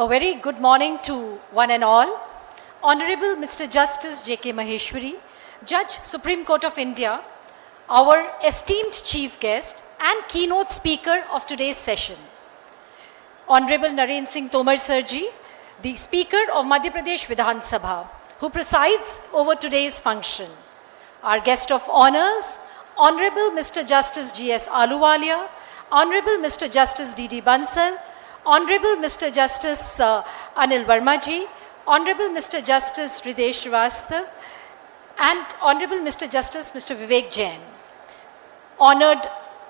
A very good morning to one and all. Honorable Mr. Justice J.K. Maheshwari, Judge, Supreme Court of India, our esteemed chief guest and keynote speaker of today's session. Honorable Naren Singh Tomar Sirji, the Speaker of Madhya Pradesh Vidhan Sabha, who presides over today's function. Our guest of honors, Honorable Mr. Justice G.S. Ahluwalia, Honorable Mr. Justice D.D. Bansal, Honorable Mr. Justice Anil Verma-ji, Honorable Mr. Justice Hridesh Srivastav, and Honorable Mr. Justice Mr. Vivek Jain. Honored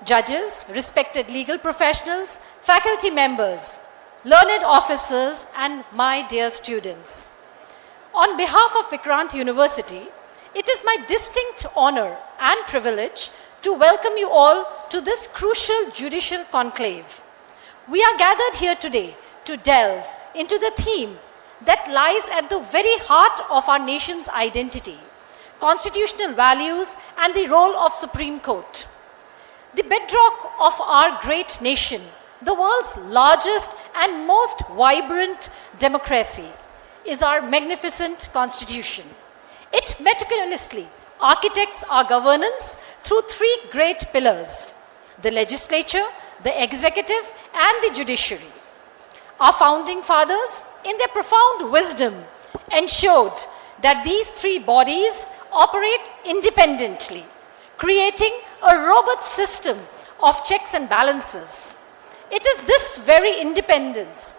judges, respected legal professionals, faculty members, learned officers, and my dear students. On behalf of Vikrant University, it is my distinct honor and privilege to welcome you all to this crucial judicial conclave. We are gathered here today to delve into the theme that lies at the very heart of our nation's identity, constitutional values and the role of Supreme Court. The bedrock of our great nation, the world's largest and most vibrant democracy, is our magnificent Constitution. It meticulously architects our governance through three great pillars: the legislature, the executive, and the judiciary. Our founding fathers, in their profound wisdom, ensured that these three bodies operate independently, creating a robust system of checks and balances. It is this very independence,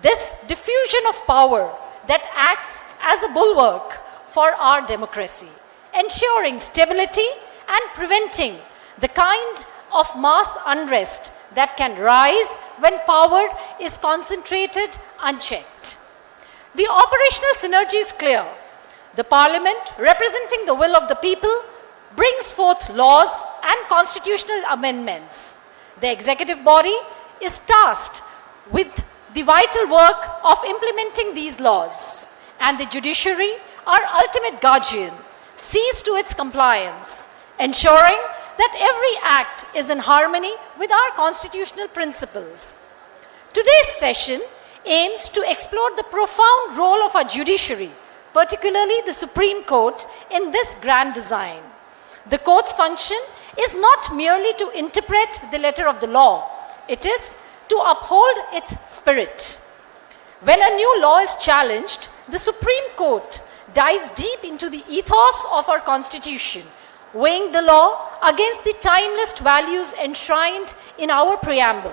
this diffusion of power, that acts as a bulwark for our democracy, ensuring stability and preventing the kind of mass unrest that can rise when power is concentrated unchecked. The operational synergy is clear. The Parliament, representing the will of the people, brings forth laws and constitutional amendments. The executive body is tasked with the vital work of implementing these laws, and the judiciary, our ultimate guardian, sees to its compliance, ensuring that every act is in harmony with our constitutional principles. Today's session aims to explore the profound role of our judiciary, particularly the Supreme Court, in this grand design. The court's function is not merely to interpret the letter of the law, it is to uphold its spirit. When a new law is challenged, the Supreme Court dives deep into the ethos of our Constitution, weighing the law against the timeless values enshrined in our preamble.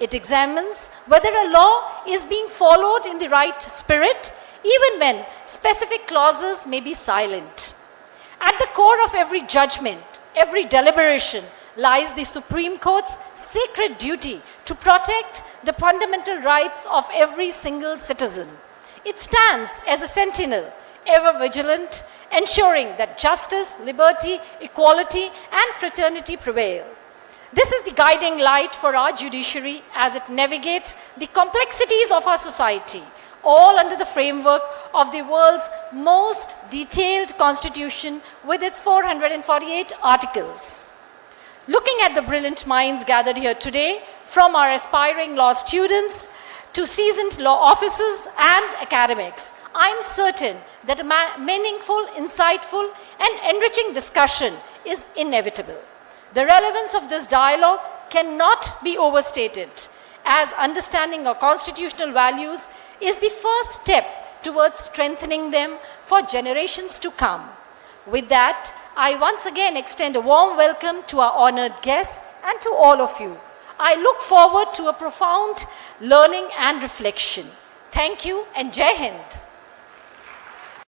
It examines whether a law is being followed in the right spirit, even when specific clauses may be silent. At the core of every judgment, every deliberation, lies the Supreme Court's sacred duty to protect the fundamental rights of every single citizen. It stands as a sentinel, ever vigilant, ensuring that justice, liberty, equality, and fraternity prevail. This is the guiding light for our judiciary as it navigates the complexities of our society, all under the framework of the world's most detailed constitution with its 448 articles. Looking at the brilliant minds gathered here today, from our aspiring law students to seasoned law officers and academics, I'm certain that a meaningful, insightful, and enriching discussion is inevitable. The relevance of this dialogue cannot be overstated, as understanding our constitutional values is the first step towards strengthening them for generations to come. With that, I once again extend a warm welcome to our honored guests and to all of you. I look forward to a profound learning and reflection. Thank you and Jai Hind.